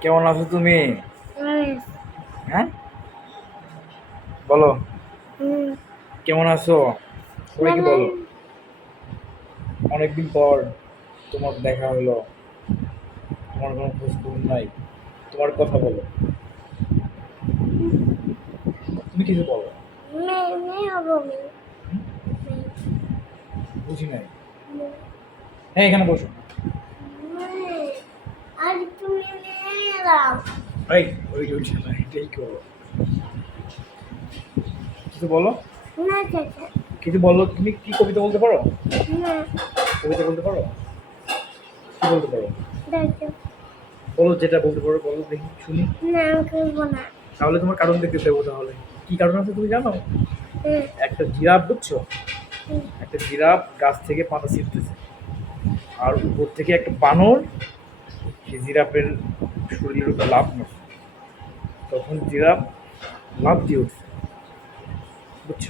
কেমন আছো তুমি? হ্যাঁ? বলো। কেমন আছো? সবাইকে বলো। অনেকদিন পর তোমার দেখা হলো। তোমার কোনো খোঁজ খবর নাই। তোমার কথা বলো। তুমি কিছু বলো। বুঝি নাই। হ্যাঁ এখানে বসো। তুমি দাও এই ওই চলছে না এটাই করো। কিছু বলো? না চাচা কিছু বলো তুমি কি কবিতা বলতে পারো? না। কবিতা বলতে পারো? কি বলতে পারো? বলো যেটা বলতে পারো বলো দেখি শুনি। না বলব না। তাহলে তোমার কারণ দেখতে দেবো তাহলে। কি কারণ আছে তুমি জানো? একটা জিরাফ বুঝছ? একটা জিরাফ গাছ থেকে পাতা ছিঁড়তেছে। আর উপর থেকে একটা বানর সেই জিরাফের শরীরের ওটা লাভ না। তখন জিরাফ লাভ দিয়ে উঠছে। বুঝছ?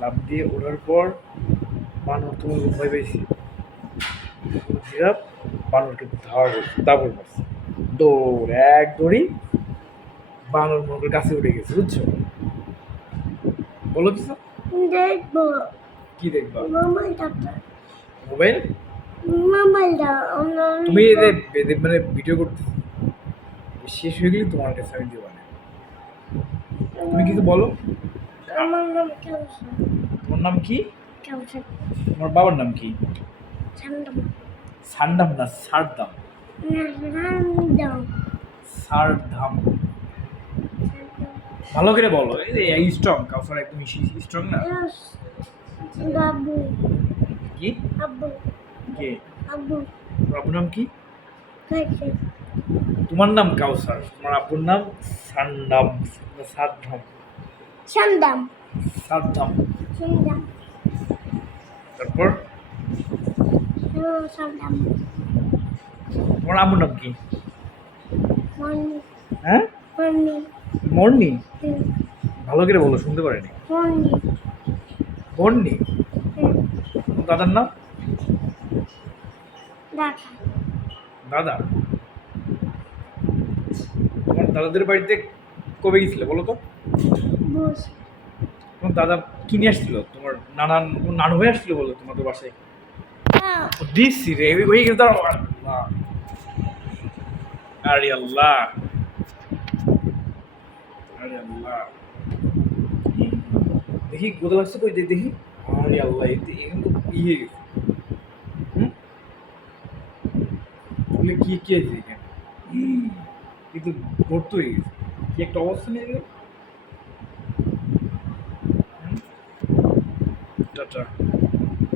লাভ দিয়ে ওঠার পর বানর তোমার ভয় পেয়েছে। জিরাফ বানরকে ধাওয়া করছে দাবড় মারছে। দৌড় এক দড়ি বানর মনকের কাছে উঠে গেছে বুঝছ? বলো কিছু কি দেখবা? মোবাইল? মোবাইলটা তুমি এদের মানে ভিডিও করতে শেষ হয়ে গেলে তোমার কাছে আমি দেবো না। তুমি কিছু বলো। আমার নাম তোমার নাম কি? তোমার বাবার নাম কি? সান্ডাম না সারদাম। সারধাম ভালো করে বলো। এই স্ট্রং কাউসার একদম স্ট্রং না? কি? আব্বু। কে? আব্বু। আব্বুর নাম কি? তোমার নাম কাউসার তোমার আব্বুর নাম সান্ডাম সারধাম সান্দাম। সারধাম সান্দাম। তারপর? সান্দাম। তোমার আব্বুর নাম কি? মর্নি। হ্যাঁ? মর্নি। মর্নি? ভালো করে বলো শুনতে পারিনি। মর্নি। বন্নি দাদার নাম? দাদা। তোমার দাদাদের বাড়িতে কবে গেছিলে বলো তো? তোমার দাদা কি নিয়ে আসছিল? তোমার নানান নানু হয়ে আসছিল বলো তোমাদের বাসায়? দিচ্ছি রে ওই- হয়ে গেছে আরে আল্লাহ। আরে আল্লাহ। দেখি গোদা লাগছে কই দেখি। আরে আল্লাহ এখন তো ইয়ে গেছে। এগুলো কি, কে আছে এখানে? কিন্তু ভর্তি হয়ে গেছে। কি একটা অবস্থা নিয়ে গেল? টাটা।